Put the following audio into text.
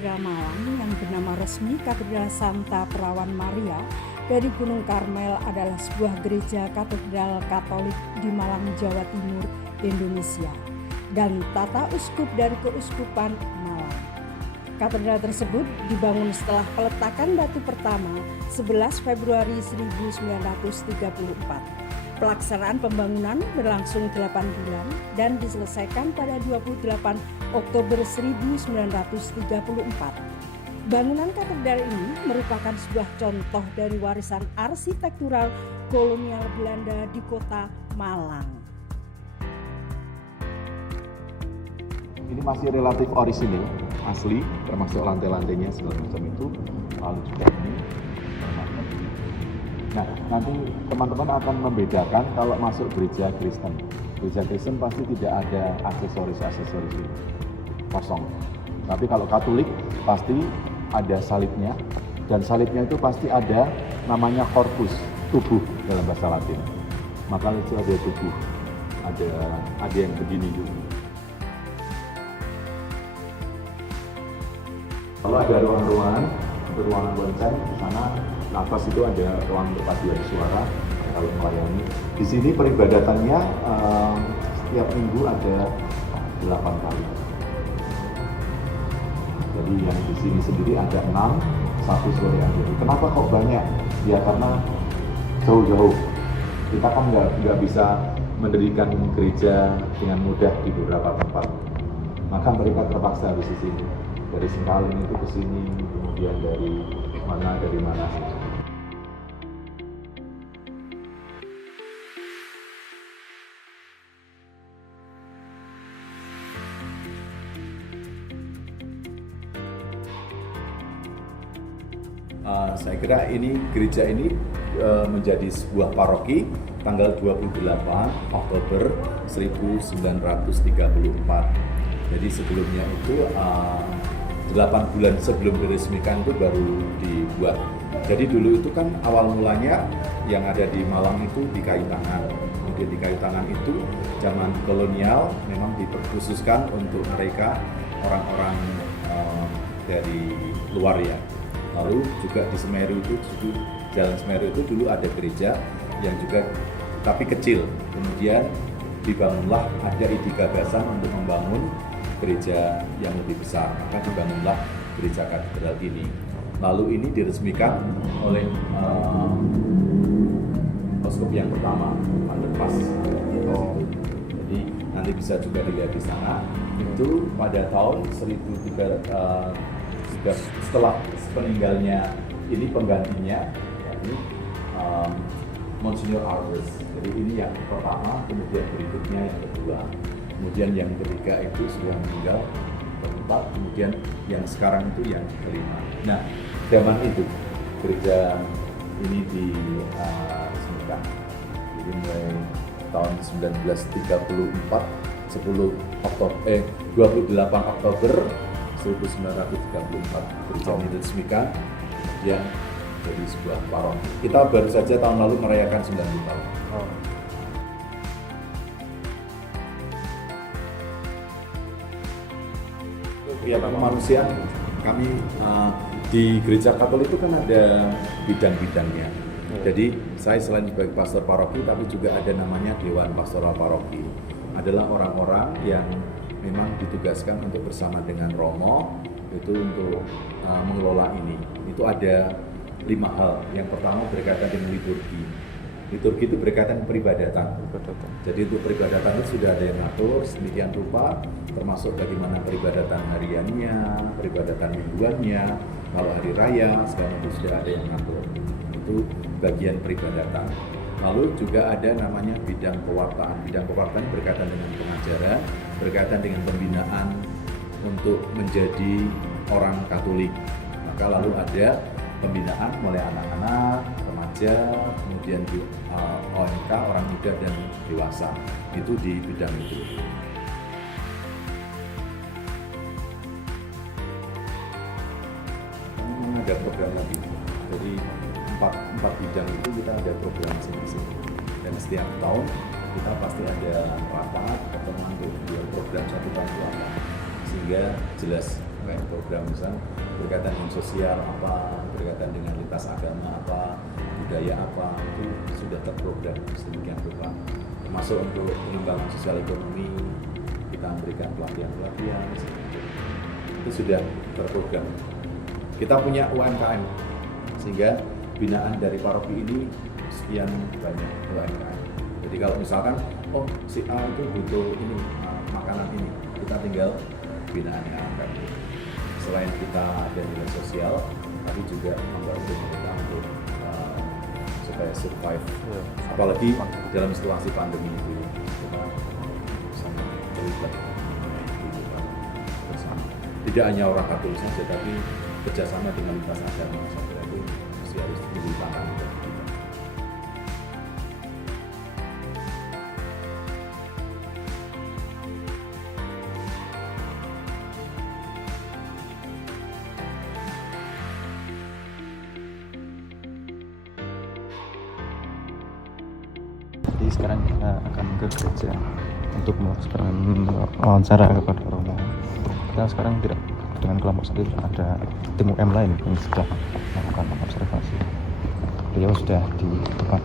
Katedral Malang yang bernama resmi Katedral Santa Perawan Maria dari Gunung Karmel adalah sebuah gereja katedral Katolik di Malang, Jawa Timur, Indonesia, dan tata uskup dari Keuskupan Malang. Katedral tersebut dibangun setelah peletakan batu pertama 11 Februari 1934. Pelaksanaan pembangunan berlangsung 8 bulan dan diselesaikan pada 28 Oktober 1934. Bangunan katedral ini merupakan sebuah contoh dari warisan arsitektural kolonial Belanda di kota Malang. Ini masih relatif orisinil, asli, termasuk lantai-lantainya segala macam itu. Lalu juga ini. Nah, nanti teman-teman akan membedakan kalau masuk gereja Kristen. Gereja Kristen pasti tidak ada aksesoris-aksesoris ini, kosong. Tapi kalau Katolik pasti ada salibnya, dan salibnya itu pasti ada namanya corpus, tubuh dalam bahasa Latin. Maka itu ada tubuh, ada yang begini juga. Kalau ada ruangan-ruangan, untuk ruangan bonceng di sana, nah atas itu ada ruang untuk paduan suara kalau melayani. Di sini peribadatannya setiap minggu ada 8 kali. Jadi yang di sini sendiri ada 6, satu sore aja. Kenapa kok banyak? Ya karena jauh-jauh. Kita kan nggak bisa mendirikan gereja dengan mudah di beberapa tempat. Maka mereka terpaksa harus di sini. Dari Singkaling itu ke sini, kemudian dari mana. Saya kira gereja ini menjadi sebuah paroki tanggal 28 Oktober 1934. Jadi sebelumnya itu 8 bulan sebelum diresmikan itu baru dibuat. Jadi dulu itu kan awal mulanya yang ada di Malang itu di kayu tangan. Kemudian di kayu tangan itu zaman kolonial memang diperkhususkan untuk mereka orang-orang dari luar ya. Lalu juga di Semeru itu, Jalan Semeru itu dulu ada gereja yang juga tapi kecil. Kemudian dibangunlah, ada ide gagasan untuk membangun gereja yang lebih besar, maka dibangunlah gereja katedral ini. Lalu ini diresmikan oleh uskup yang pertama, Anderpas. Jadi nanti bisa juga dilihat di sana. Itu pada tahun 1300 setelah peninggalnya ini penggantinya, yakni Monsignor Arbus. Jadi ini yang pertama, kemudian berikutnya yang kedua. Kemudian yang ketiga itu sudah meninggal, keempat, kemudian yang sekarang itu yang kelima. Nah, zaman itu gereja ini diresmikan. Jadi mulai tahun 1934, 28 Oktober 1934 gereja ini diresmikan, kemudian jadi sebuah paroki. Kita baru saja tahun lalu merayakan 90 tahun. Ya, kemanusiaan kami di gereja Katolik itu kan ada bidang-bidangnya. Jadi saya selain sebagai pastor paroki, tapi juga ada namanya Dewan Pastoral Paroki. Adalah orang-orang yang memang ditugaskan untuk bersama dengan Romo itu untuk mengelola ini. Itu ada 5 hal. Yang pertama berkaitan dengan liturgi. Liturgi itu berkaitan peribadatan. Jadi untuk peribadatan itu sudah ada yang ngatur sedemikian rupa, termasuk bagaimana peribadatan hariannya, peribadatan mingguannya, kalau hari raya, segala itu sudah ada yang ngatur. Itu bagian peribadatan. Lalu juga ada namanya bidang pewartaan. Bidang pewartaan berkaitan dengan pengajaran, berkaitan dengan pembinaan untuk menjadi orang Katolik. Maka lalu ada pembinaan mulai anak-anak, remaja, kemudian di OMK, orang muda dan dewasa. Itu di bidang itu. Ada program lagi. Jadi empat bidang itu kita ada program masing-masing. Dan setiap tahun kita pasti ada rapat pertemuan untuk program 1 tahun ke depan, sehingga jelas kayak program misalnya berkaitan dengan sosial apa, berkaitan dengan lintas agama apa, budaya apa, itu sudah terprogram sedemikian rupa. Termasuk untuk pengembangan sosial ekonomi, kita memberikan pelatihan-pelatihan, itu sudah terprogram. Kita punya UMKM, sehingga binaan dari paroki ini sekian banyak UMKM. Jadi kalau misalkan, oh si A itu butuh ini, makanan ini, kita tinggal binaannya angkat. Selain kita ada nilai sosial, tapi juga membantu mereka untuk supaya survive. Apalagi dalam situasi pandemi itu, kita sangat terlibat bersama. Tidak hanya orang Katolik saja, tapi kerjasama dengan lintas agama, saya kira itu harus menjadi tantangan bagi kita. Jadi sekarang kita akan ke gereja untuk melakukan wawancara kepada romo. Kita sekarang tidak dengan kelompok sendiri, ada tim UM lain yang sedang melakukan observasi. Beliau sudah di depan.